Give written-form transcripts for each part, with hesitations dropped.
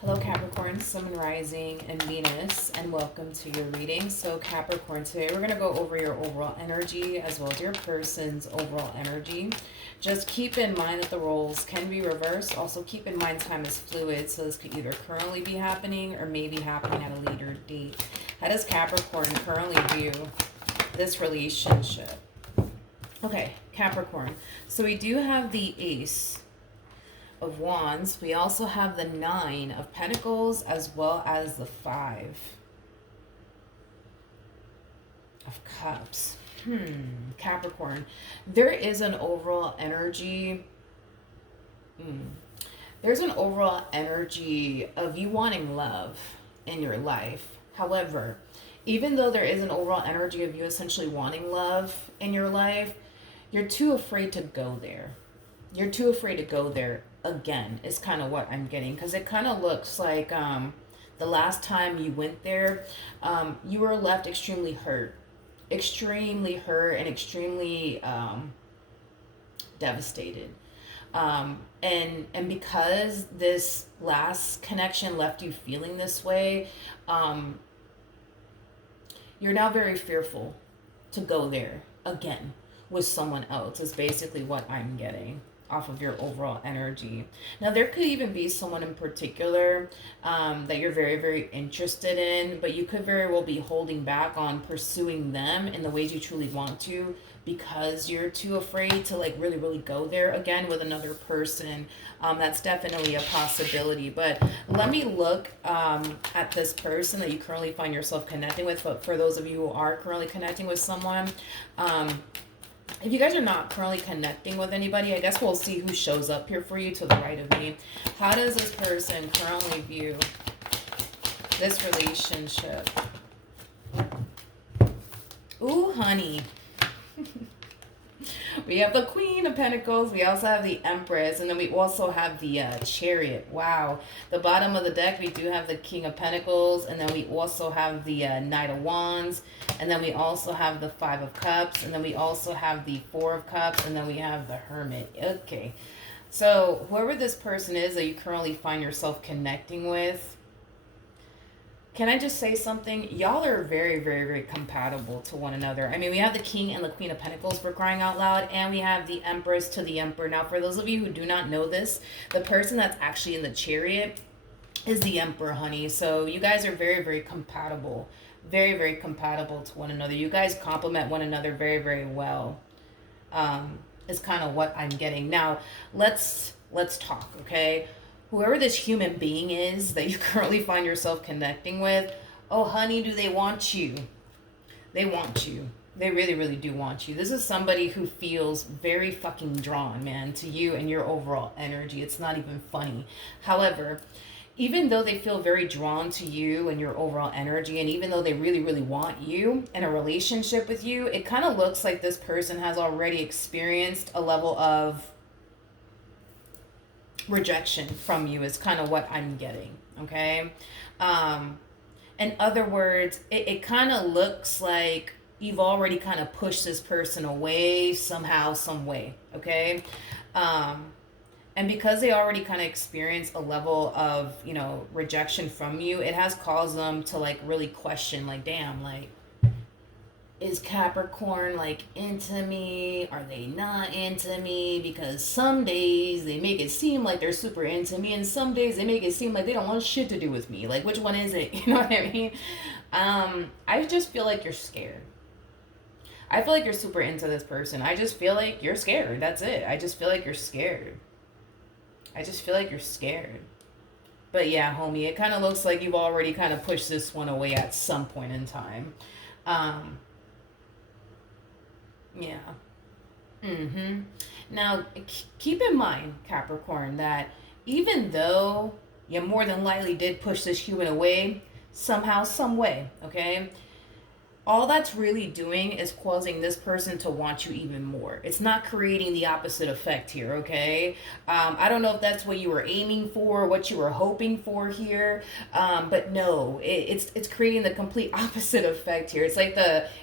Hello Capricorn, Sun, Rising, and Venus, and welcome to your reading. So Capricorn, today we're going to go over your overall energy as well as your person's overall energy. Just keep in mind that the roles can be reversed. Also keep in mind time is fluid, so this could either currently be happening or maybe happening at a later date. How does Capricorn currently view this relationship? Okay, Capricorn. So we do have the Ace of Wands. We also have the Nine of Pentacles as well as the Five of Cups. Capricorn. There is an overall energy. There's an overall energy of you wanting love in your life. However, even though there is an overall energy of you essentially wanting love in your life, you're too afraid to go there. You're too afraid to go there again, is kind of what I'm getting. Because it kind of looks like the last time you went there, you were left extremely hurt. Extremely hurt and extremely devastated. And because this last connection left you feeling this way, you're now very fearful to go there again with someone else, is basically what I'm getting off of your overall energy. Now, there could even be someone in particular that you're very, very interested in, but you could very well be holding back on pursuing them in the ways you truly want to because you're too afraid to like really, really go there again with another person. That's definitely a possibility. But let me look at this person that you currently find yourself connecting with. But for those of you who are currently connecting with someone, if you guys are not currently connecting with anybody, I guess we'll see who shows up here for you to the right of me. How does this person currently view this relationship? Ooh, honey. We have the Queen of Pentacles. We also have the Empress. And then we also have the Chariot. Wow. The bottom of the deck, we do have the King of Pentacles. And then we also have the Knight of Wands. And then we also have the Five of Cups. And then we also have the Four of Cups. And then we have the Hermit. Okay. So whoever this person is that you currently find yourself connecting with, can I just say something? Y'all are very, very, very compatible to one another. I mean, we have the King and the Queen of Pentacles for crying out loud, and we have the Empress to the Emperor. Now, for those of you who do not know this, the person that's actually in the Chariot is the Emperor, honey. So you guys are very, very compatible. Very, very compatible to one another. You guys complement one another very, very well. Is kind of what I'm getting. Now, let's talk, okay? Whoever this human being is that you currently find yourself connecting with, oh, honey, do they want you? They want you. They really, really do want you. This is somebody who feels very fucking drawn, man, to you and your overall energy. It's not even funny. However, even though they feel very drawn to you and your overall energy, and even though they really, really want you in a relationship with you, it kind of looks like this person has already experienced a level of rejection from you, is kind of what I'm getting, okay? In other words, it kind of looks like you've already kind of pushed this person away somehow, some way, okay? And because they already kind of experienced a level of, you know, rejection from you, it has caused them to like really question, like, damn, like, is Capricorn like into me? Are they not into me? Because some days they make it seem like they're super into me, and some days they make it seem like they don't want shit to do with me. Like, which one is it? You know what I mean? I just feel like you're scared. I feel like you're super into this person. I just feel like you're scared. That's it. I just feel like you're scared. I just feel like you're scared. But yeah, homie, it kind of looks like you've already kind of pushed this one away at some point in time. Yeah. Now, keep in mind, Capricorn, that even though you more than likely did push this human away, somehow, some way, okay? All that's really doing is causing this person to want you even more. It's not creating the opposite effect here, okay? I don't know if that's what you were aiming for, what you were hoping for here, but no, it's creating the complete opposite effect here. It's like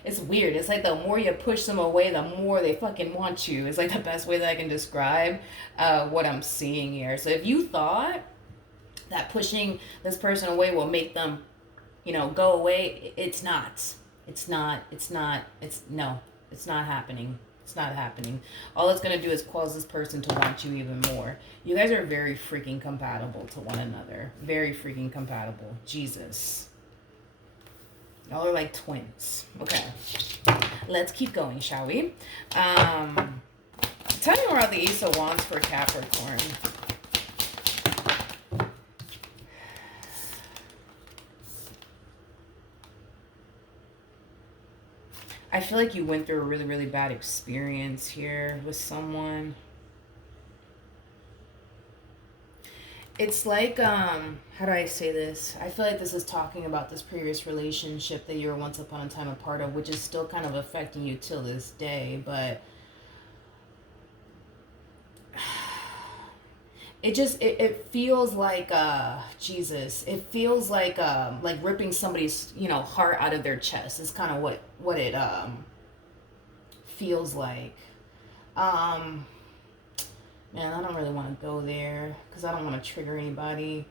it's weird. It's like the more you push them away, the more they fucking want you. It's like the best way that I can describe what I'm seeing here. So if you thought that pushing this person away will make them, go away. No, it's not happening. It's not happening. All it's going to do is cause this person to want you even more. You guys are very freaking compatible to one another. Very freaking compatible. Jesus. Y'all are like twins. Okay. Let's keep going, shall we? Tell me more about the Ace of Wands for Capricorn. I feel like you went through a really, really bad experience here with someone. It's like, how do I say this? I feel like this is talking about this previous relationship that you were once upon a time a part of, which is still kind of affecting you till this day, but it feels like Jesus. It feels like ripping somebody's heart out of their chest. Is kind of what it feels like. Man, I don't really want to go there because I don't want to trigger anybody.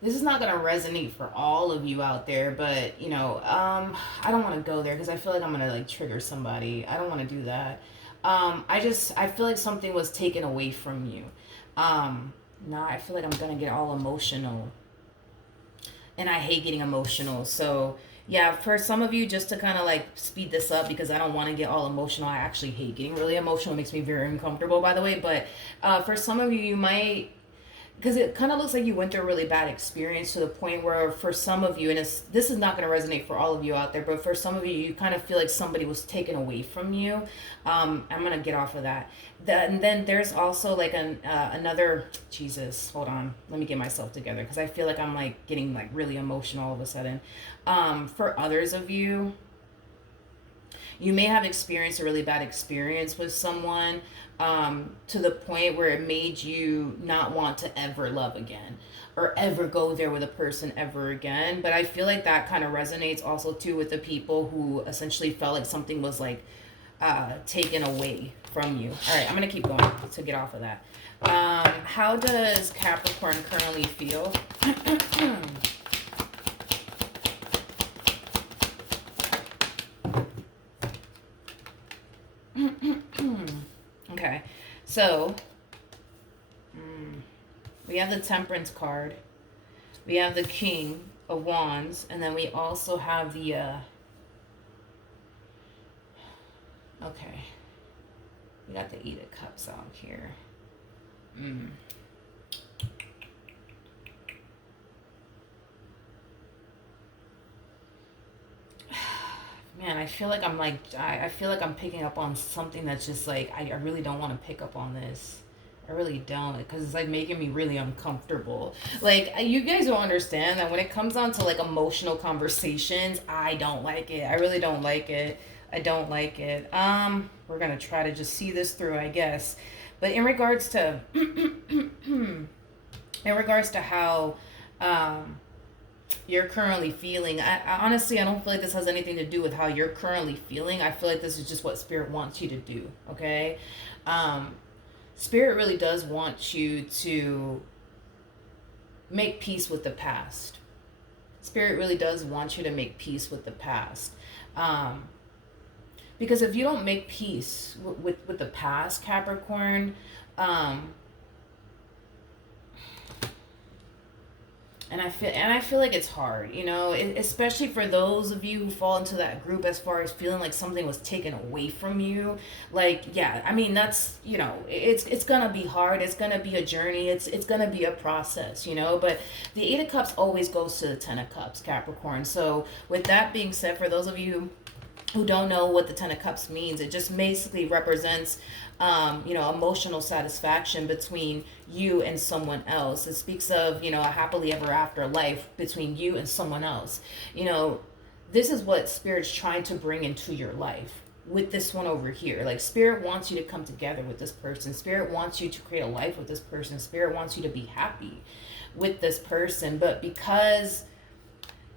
This is not gonna resonate for all of you out there, but I don't want to go there because I feel like I'm gonna trigger somebody. I don't want to do that. I feel like something was taken away from you. Now I feel like I'm gonna get all emotional, and I hate getting emotional. So yeah, for some of you, just to kind of speed this up because I don't want to get all emotional. I actually hate getting really emotional. It makes me very uncomfortable, by the way. But for some of you, you might, because it kind of looks like you went through a really bad experience to the point where for some of you, and this is not going to resonate for all of you out there, but for some of you, you kind of feel like somebody was taken away from you. I'm going to get off of that. And then there's also another, Jesus, hold on. Let me get myself together because I feel like I'm getting really emotional all of a sudden. For others of you, you may have experienced a really bad experience with someone to the point where it made you not want to ever love again or ever go there with a person ever again. But I feel like that kind of resonates also too with the people who essentially felt like something was taken away from you. All right, I'm going to keep going to get off of that. How does Capricorn currently feel? Okay, so we have the Temperance card, we have the King of Wands, and then we also have the okay, we got the Eight of Cups out here. Man, I feel like I feel like I'm picking up on something that's just I really don't want to pick up on this. I really don't, because it's making me really uncomfortable. You guys don't understand that when it comes down to emotional conversations, I don't like it. I really don't like it. I don't like it. We're gonna try to just see this through, I guess. But in regards to how you're currently feeling, I honestly, I don't feel like this has anything to do with how you're currently feeling. I feel like this is just what Spirit wants you to do. Okay. Spirit really does want you to make peace with the past. Spirit really does want you to make peace with the past. Because if you don't make peace with the past, Capricorn, and I feel like it's hard, especially for those of you who fall into that group as far as feeling like something was taken away from you. Yeah, I mean, that's, it's gonna be hard. It's gonna be a journey. It's gonna be a process, but the Eight of Cups always goes to the Ten of Cups, Capricorn. So with that being said, for those of you who don't know what the Ten of Cups means, it just basically represents emotional satisfaction between you and someone else. It speaks of, a happily ever after life between you and someone else. This is what Spirit's trying to bring into your life with this one over here. Spirit wants you to come together with this person. Spirit wants you to create a life with this person. Spirit wants you to be happy with this person. But because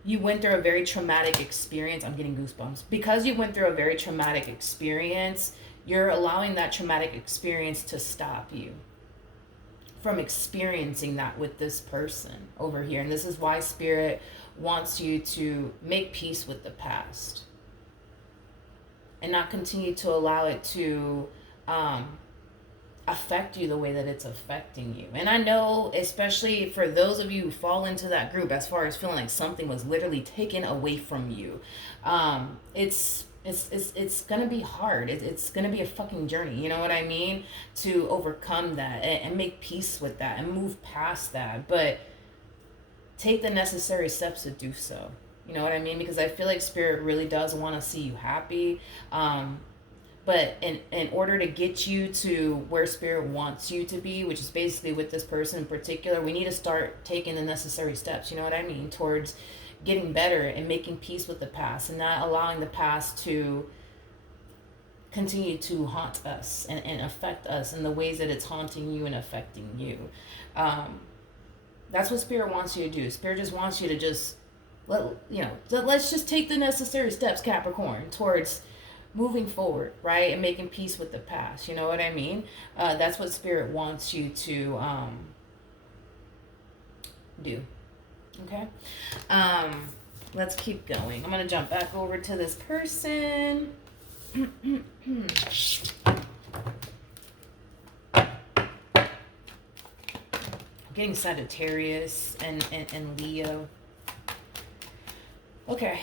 you went through a very traumatic experience, I'm getting goosebumps. Because you went through a very traumatic experience, you're allowing that traumatic experience to stop you from experiencing that with this person over here. And this is why Spirit wants you to make peace with the past and not continue to allow it to affect you the way that it's affecting you. And I know, especially for those of you who fall into that group, as far as feeling like something was literally taken away from you, it's gonna be hard. It's gonna be a fucking journey, you know what I mean, to overcome that and make peace with that and move past that. But take the necessary steps to do so, you know what I mean, because I feel like Spirit really does want to see you happy. But in order to get you to where Spirit wants you to be, which is basically with this person in particular, we need to start taking the necessary steps, you know what I mean, towards getting better and making peace with the past and not allowing the past to continue to haunt us and affect us in the ways that it's haunting you and affecting you. That's what Spirit wants you to do. Spirit just wants you to just, let's just take the necessary steps, Capricorn, towards moving forward, right? And making peace with the past. You know what I mean? That's what Spirit wants you to do. Okay? Let's keep going. I'm going to jump back over to this person. Getting Sagittarius and Leo. Okay.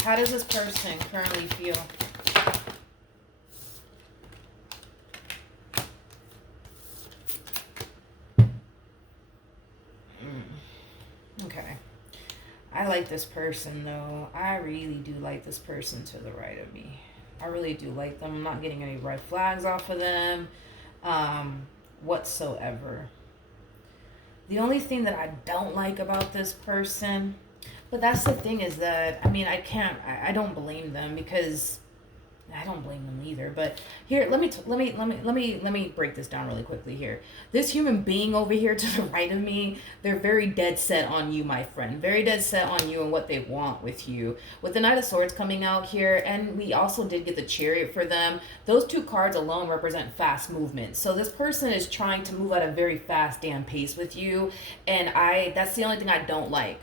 How does this person currently feel? Okay. I like this person, though. I really do like this person to the right of me. I really do like them. I'm not getting any red flags off of them whatsoever. The only thing that I don't like about this person, but that's the thing, is that, I mean, I don't blame them, because I don't blame them either. But here, let me break this down really quickly here. This human being over here to the right of me, they're very dead set on you, my friend. Very dead set on you and what they want with you. With the Knight of Swords coming out here, and we also did get the Chariot for them. Those two cards alone represent fast movement. So this person is trying to move at a very fast damn pace with you, and that's the only thing I don't like.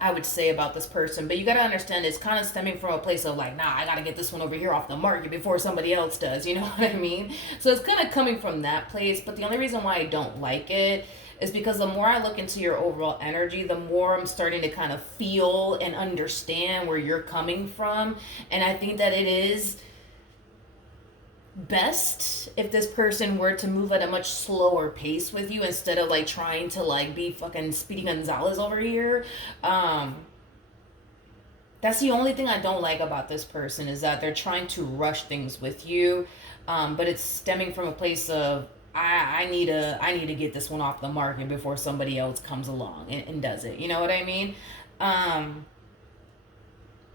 I would say about this person. But you got to understand, it's kind of stemming from a place of like, nah, I got to get this one over here off the market before somebody else does. You know what I mean? So it's kind of coming from that place. But the only reason why I don't like it is because the more I look into your overall energy, the more I'm starting to kind of feel and understand where you're coming from. And I think that it is best if this person were to move at a much slower pace with you, instead of like trying to like be fucking Speedy Gonzalez over here. That's the only thing I don't like about this person, is that they're trying to rush things with you, but it's stemming from a place of I need to get this one off the market before somebody else comes along and does it. You know what I mean?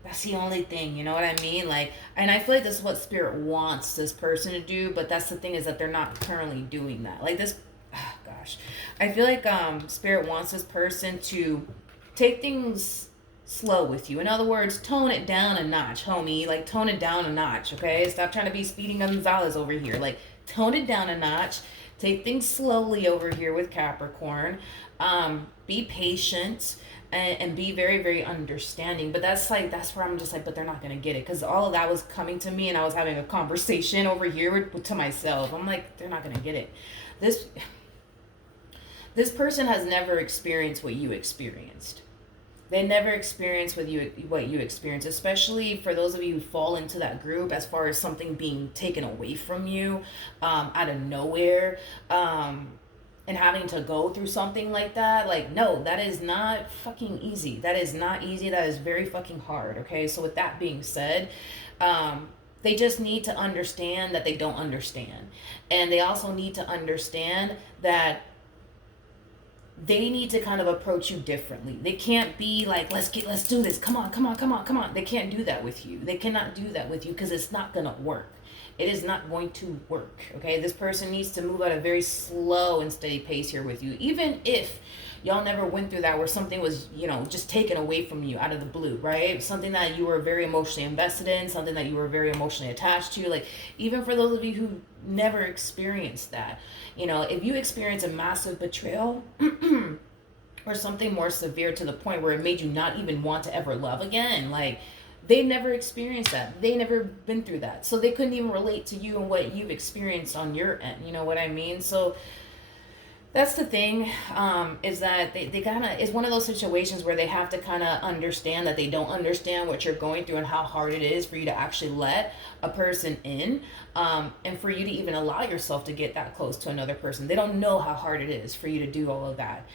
That's the only thing, you know what I mean? Like, and I feel like this is what Spirit wants this person to do, but that's the thing, is that they're not currently doing that. Like this, oh gosh. I feel like Spirit wants this person to take things slow with you. In other words, tone it down a notch, homie. Like, tone it down a notch, okay? Stop trying to be Speedy Gonzalez over here. Like, tone it down a notch. Take things slowly over here with Capricorn. Be patient. And be very, very understanding. But that's where I'm just like, but they're not going to get it. Because all of that was coming to me, and I was having a conversation over here to myself. I'm like, they're not going to get it. This person has never experienced what you experienced. They never experienced what you experienced, especially for those of you who fall into that group, as far as something being taken away from you out of nowhere. And having to go through something like that, like, no, that is not fucking easy. That is not easy. That is very fucking hard, okay? So with that being said, they just need to understand that they don't understand. And they also need to understand that they need to kind of approach you differently. They can't be like, let's do this. Come on. They can't do that with you. They cannot do that with you, because it's not going to work. It is not going to work, okay? This person needs to move at a very slow and steady pace here with you. Even if y'all never went through that where something was, just taken away from you out of the blue, right? Something that you were very emotionally invested in, something that you were very emotionally attached to. Like, even for those of you who never experienced that, if you experience a massive betrayal, or something more severe to the point where it made you not even want to ever love again, like, they never experienced that. They never been through that. So they couldn't even relate to you and what you've experienced on your end. You know what I mean? So that's the thing, is that they kind of, it's one of those situations where they have to kind of understand that they don't understand what you're going through and how hard it is for you to actually let a person in, and for you to even allow yourself to get that close to another person. They don't know how hard it is for you to do all of that.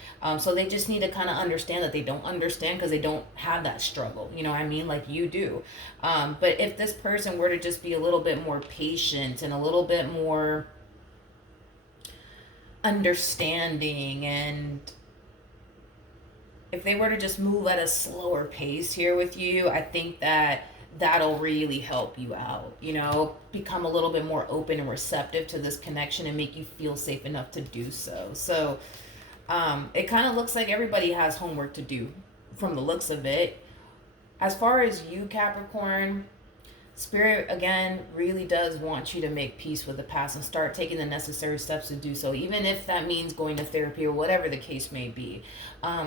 So they just need to kind of understand that they don't understand because they don't have that struggle, you know what I mean, like you do. But if this person were to just be a little bit more patient and a little bit more understanding, and if they were to just move at a slower pace here with you, I think that that'll really help you out, become a little bit more open and receptive to this connection and make you feel safe enough to do so. So it kind of looks like everybody has homework to do from the looks of it. As far as you, Capricorn, Spirit, again, really does want you to make peace with the past and start taking the necessary steps to do so, even if that means going to therapy or whatever the case may be.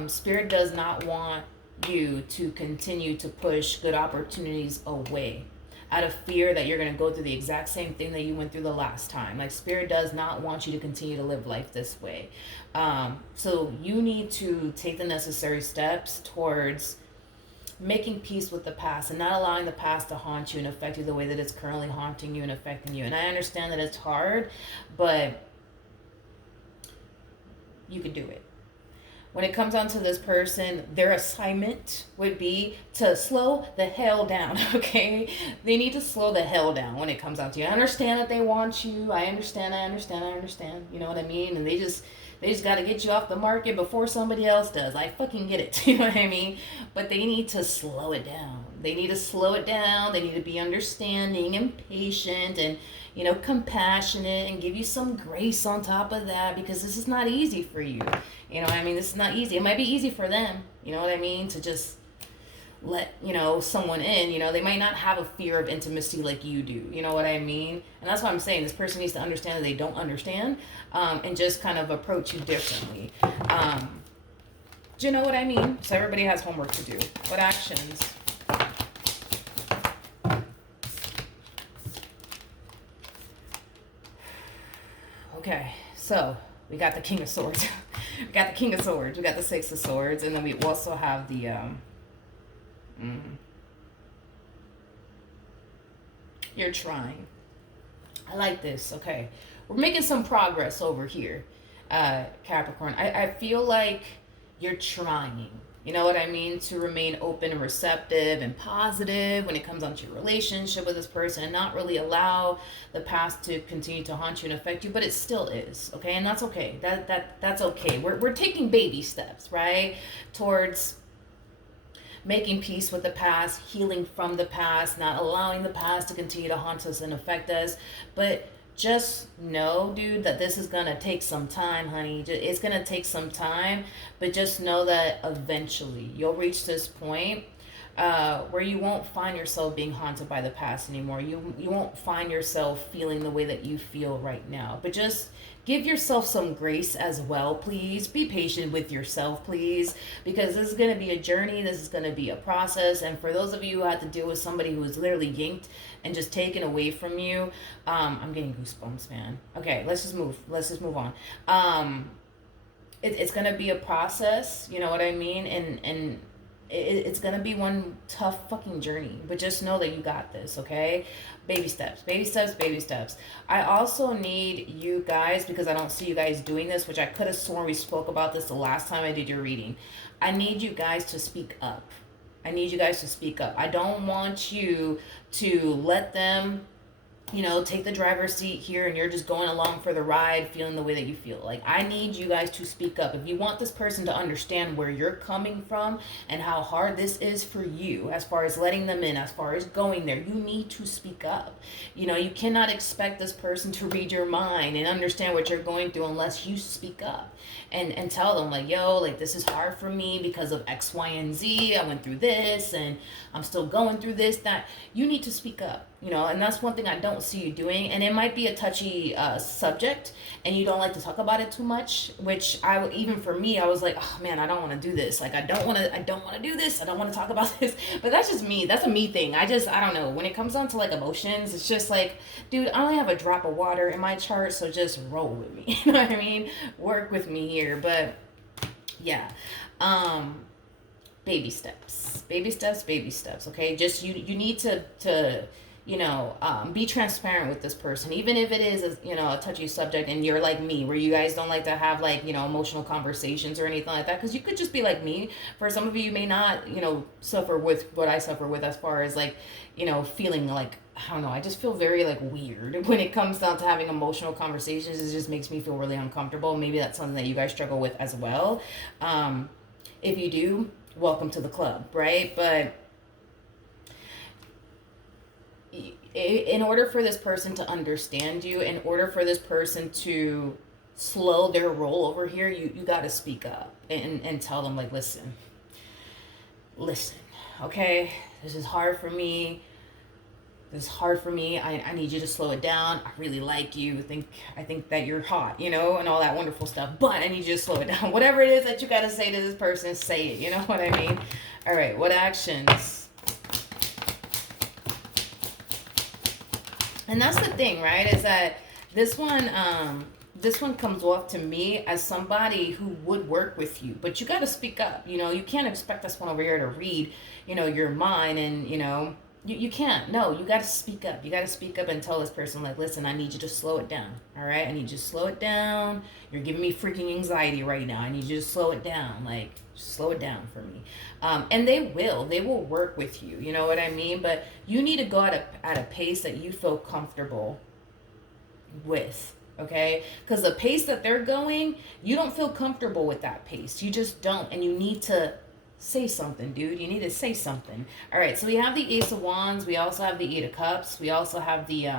Spirit does not want you to continue to push good opportunities away out of fear that you're going to go through the exact same thing that you went through the last time. Like, Spirit does not want you to continue to live life this way. So you need to take the necessary steps towards making peace with the past and not allowing the past to haunt you and affect you the way that it's currently haunting you and affecting you. And I understand that it's hard, but you can do it. When it comes down to this person, their assignment would be to slow the hell down, okay? They need to slow the hell down when it comes down to you. I understand that they want you. I understand. You know what I mean? And they just got to get you off the market before somebody else does. I fucking get it. You know what I mean? But they need to slow it down. They need to slow it down. They need to be understanding and patient and, compassionate, and give you some grace on top of that, because this is not easy for you. You know what I mean? This is not easy. It might be easy for them. You know what I mean? To just let, someone in. They might not have a fear of intimacy like you do. You know what I mean? And that's what I'm saying. This person needs to understand that they don't understand, and just kind of approach you differently. Do you know what I mean? So everybody has homework to do. What actions? Okay, so we got the King of Swords. We got the King of Swords. We got the Six of Swords. And then we also have the... You're trying. I like this. Okay. We're making some progress over here, Capricorn. I feel like you're trying. You know what I mean? To remain open and receptive and positive when it comes onto your relationship with this person, and not really allow the past to continue to haunt you and affect you, but it still is, okay? And that's okay. That's okay. We're taking baby steps, right? Towards making peace with the past, healing from the past, not allowing the past to continue to haunt us and affect us. But just know, dude, that this is going to take some time, honey. It's going to take some time, but just know that eventually you'll reach this point where you won't find yourself being haunted by the past anymore. You won't find yourself feeling the way that you feel right now. But just give yourself some grace as well, please. Be patient with yourself, please, because this is going to be a journey. This is going to be a process. And for those of you who have to deal with somebody who is literally yanked and just taken away from you, I'm getting goosebumps, man. Okay, let's just move on. It's going to be a process, you know what I mean? And it's going to be one tough fucking journey, but just know that you got this, okay? Baby steps, baby steps, baby steps. I also need you guys, because I don't see you guys doing this, which I could have sworn we spoke about this the last time I did your reading. I need you guys to speak up. I don't want you to let them take the driver's seat here and you're just going along for the ride feeling the way that you feel. Like, I need you guys to speak up. If you want this person to understand where you're coming from and how hard this is for you, as far as letting them in, as far as going there, you need to speak up. You cannot expect this person to read your mind and understand what you're going through unless you speak up and tell them, like, yo, like, this is hard for me because of X, Y, and Z. I went through this and I'm still going through this, that. You need to speak up, and that's one thing I don't see you doing. And it might be a touchy subject and you don't like to talk about it too much, which even for me, I was like, oh man, I don't want to do this. Like, I don't want to do this. I don't want to talk about this. But that's just me. That's a me thing. I don't know. When it comes down to like emotions, it's just like, dude, I only have a drop of water in my chart, so just roll with me. You know what I mean? Work with me here. But yeah. Baby steps, okay? Just you need to be transparent with this person, even if it is a touchy subject and you're like me, where you guys don't like to have like emotional conversations or anything like that, because you could just be like me. For some of you may not suffer with what I suffer with, as far as like feeling like, I don't know, I just feel very like weird when it comes down to having emotional conversations. It just makes me feel really uncomfortable. Maybe that's something that you guys struggle with as well. If you do, welcome to the club, right? But in order for this person to understand you, in order for this person to slow their roll over here, you got to speak up and tell them, like, listen, okay, this is hard for me. I need you to slow it down. I really like you. I think that you're hot, and all that wonderful stuff. But I need you to slow it down. Whatever it is that you got to say to this person, say it. You know what I mean? All right. What actions? And that's the thing, right? Is that this one comes off to me as somebody who would work with you, but you got to speak up. You can't expect this one over here to read, your mind, and you can't. No, you got to speak up. You got to speak up and tell this person, like, listen, I need you to slow it down. All right, I need you to slow it down. You're giving me freaking anxiety right now. I need you to slow it down. Like, just slow it down for me. And they will work with you. You know what I mean? But you need to go at a pace that you feel comfortable with. Okay? Because the pace that they're going, you don't feel comfortable with that pace. You just don't. And you need to say something, dude. You need to say something. All right, so we have the Ace of Wands. We also have the Eight of Cups. We also have the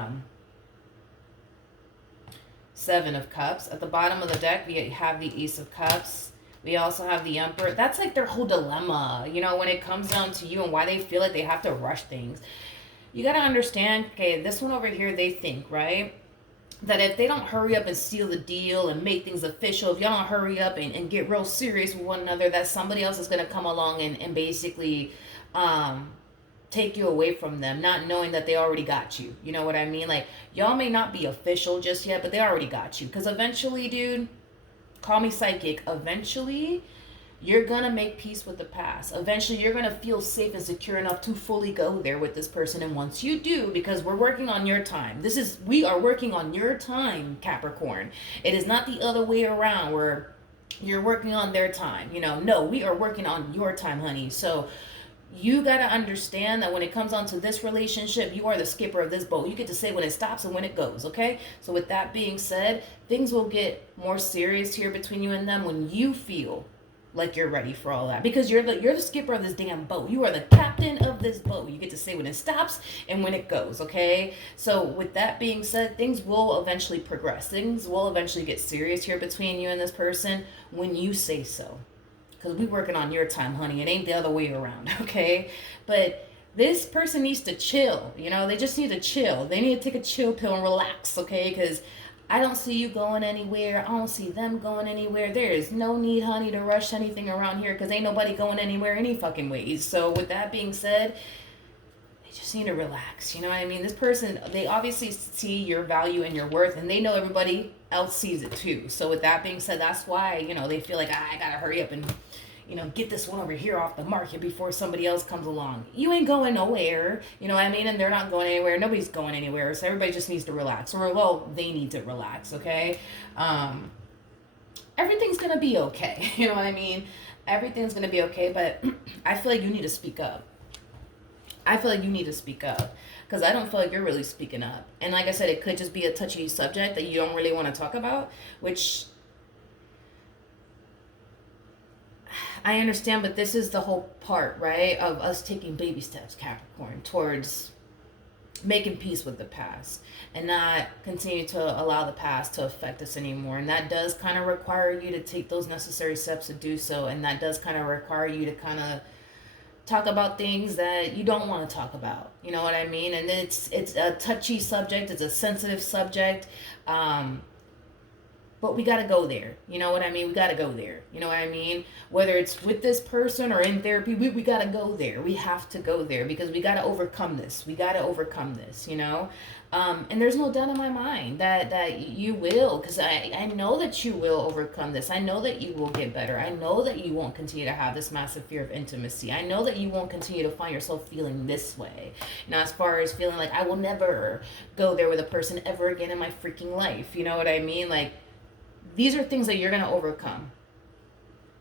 Seven of Cups. At the bottom of the deck, we have the Ace of Cups. We also have the Emperor. That's like their whole dilemma, when it comes down to you and why they feel like they have to rush things. You got to understand, okay, this one over here, they think, right, that if they don't hurry up and seal the deal and make things official, if y'all don't hurry up and get real serious with one another, that somebody else is going to come along and basically take you away from them, not knowing that they already got you. You know what I mean? Like, y'all may not be official just yet, but they already got you. Because eventually, dude, call me psychic, eventually you're going to make peace with the past. Eventually, you're going to feel safe and secure enough to fully go there with this person. And once you do, because we're working on your time. We are working on your time, Capricorn. It is not the other way around where you're working on their time. No, we are working on your time, honey. So you got to understand that when it comes on to this relationship, you are the skipper of this boat. You get to say when it stops and when it goes, okay? So with that being said, things will get more serious here between you and them when you feel like you're ready for all that, because you're the skipper of this damn boat. You are the captain of this boat. You get to say when it stops and when it goes, okay? So with that being said, things will eventually progress. Things will eventually get serious here between you and this person when you say so, because we're working on your time, honey. It ain't the other way around, okay? But this person needs to chill. They just need to chill. They need to take a chill pill and relax, okay? Because I don't see you going anywhere. I don't see them going anywhere. There is no need, honey, to rush anything around here, because ain't nobody going anywhere any fucking ways. So with that being said, they just need to relax. You know what I mean? This person, they obviously see your value and your worth, and they know everybody else sees it too. So with that being said, that's why, they feel like, I gotta hurry up and get this one over here off the market before somebody else comes along. You ain't going nowhere, you know what I mean? And they're not going anywhere. Nobody's going anywhere. So everybody just needs to relax. Or, well, they need to relax, okay? Everything's going to be okay. You know what I mean? Everything's going to be okay, but I feel like you need to speak up. because I don't feel like you're really speaking up. And like I said, it could just be a touchy subject that you don't really want to talk about, which I understand, but this is the whole part, right, of us taking baby steps, Capricorn, towards making peace with the past and not continue to allow the past to affect us anymore. And that does kind of require you to take those necessary steps to do so. And that does kind of require you to kind of talk about things that you don't want to talk about. You know what I mean? And it's a touchy subject. It's a sensitive subject. But we got to go there. You know what I mean? We got to go there. You know what I mean? Whether it's with this person or in therapy, we got to go there. We have to go there because we got to overcome this. We got to overcome this, you know? And there's no doubt in my mind that you will, because I know that you will overcome this. I know that you will get better. I know that you won't continue to have this massive fear of intimacy. I know that you won't continue to find yourself feeling this way. You know, as far as feeling like I will never go there with a person ever again in my freaking life. You know what I mean? Like, these are things that you're going to overcome.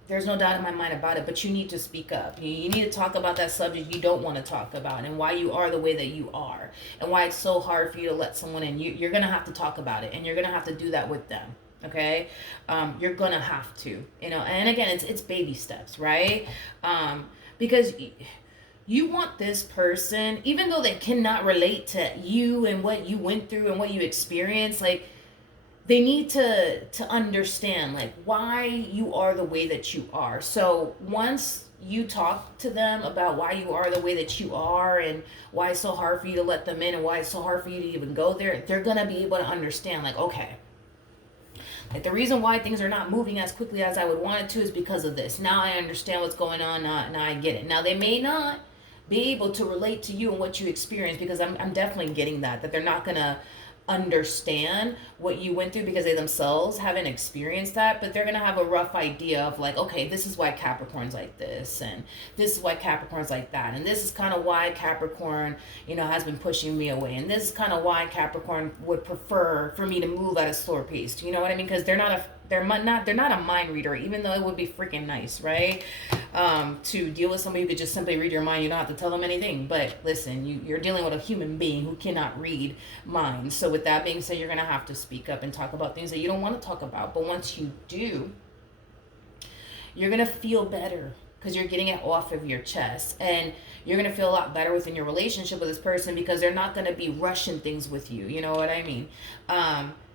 There's no doubt in my mind about it, but you need to speak up. You need to talk about that subject you don't want to talk about and why you are the way that you are and why it's so hard for you to let someone in. You're going to have to talk about it, and you're going to have to do that with them, okay? You're going to have to, you know, and again, it's baby steps, right? Because you want this person, even though they cannot relate to you and what you went through and what you experienced, like, they need to understand like why you are the way that you are. So once you talk to them about why you are the way that you are and why it's so hard for you to let them in and why it's so hard for you to even go there, they're gonna be able to understand like, okay, like the reason why things are not moving as quickly as I would want it to is because of this. Now I understand what's going on. Now I get it. Now they may not be able to relate to you and what you experience, because I'm definitely getting that they're not gonna understand what you went through because they themselves haven't experienced that, but they're gonna have a rough idea of like, okay, this is why Capricorn's like this, and this is why Capricorn's like that, and this is kind of why Capricorn, you know, has been pushing me away, and this is kind of why Capricorn would prefer for me to move at a slower pace. You know what I mean? Because they're not a mind reader, even though it would be freaking nice, right? To deal with somebody who could just simply read your mind. You don't have to tell them anything. But listen, you're dealing with a human being who cannot read minds. So with that being said, you're going to have to speak up and talk about things that you don't want to talk about. But once you do, you're going to feel better because you're getting it off of your chest. And you're going to feel a lot better within your relationship with this person because they're not going to be rushing things with you. You know what I mean?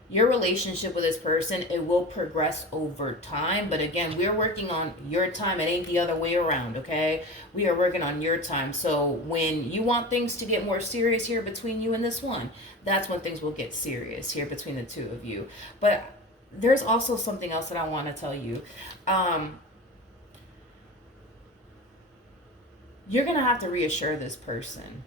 Your relationship with this person, it will progress over time. But again, we're working on your time. It ain't the other way around, okay? We are working on your time. So when you want things to get more serious here between you and this one, that's when things will get serious here between the two of you. But there's also something else that I want to tell you. You're going to have to reassure this person.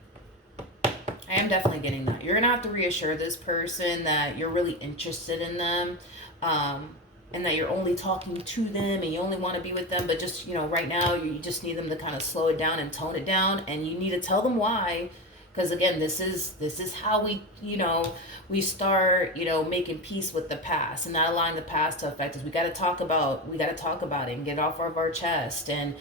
I am definitely getting that. You're going to have to reassure this person that you're really interested in them, and that you're only talking to them and you only want to be with them. But just, you know, right now you just need them to kind of slow it down and tone it down. And you need to tell them why. Because again, this is how we, you know, we start, you know, making peace with the past and not allowing the past to affect us. We got to talk about it and get it off of our chest. And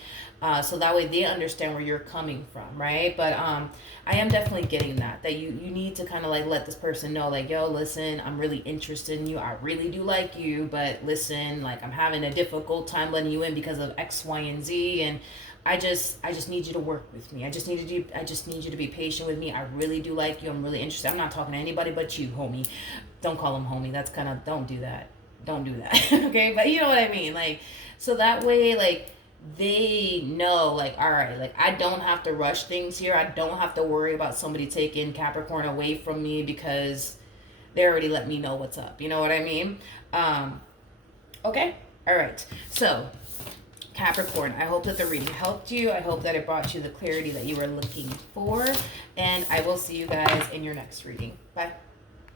so that way they understand where you're coming from, right? But I am definitely getting that you need to kind of like let this person know, like, yo, listen, I'm really interested in you. I really do like you, but listen, like, I'm having a difficult time letting you in because of X, Y, and Z, and I just need you to work with me. I just need you to be patient with me. I really do like you. I'm really interested. I'm not talking to anybody but you, homie. Don't call him homie. That's kind of, don't do that. Okay? But you know what I mean? Like, so that way, like, they know, like, all right, like, I don't have to rush things here. I don't have to worry about somebody taking Capricorn away from me because they already let me know what's up. You know what I mean? Okay? All right. So, Capricorn, I hope that the reading helped you. I hope that it brought you the clarity that you were looking for. And I will see you guys in your next reading. Bye.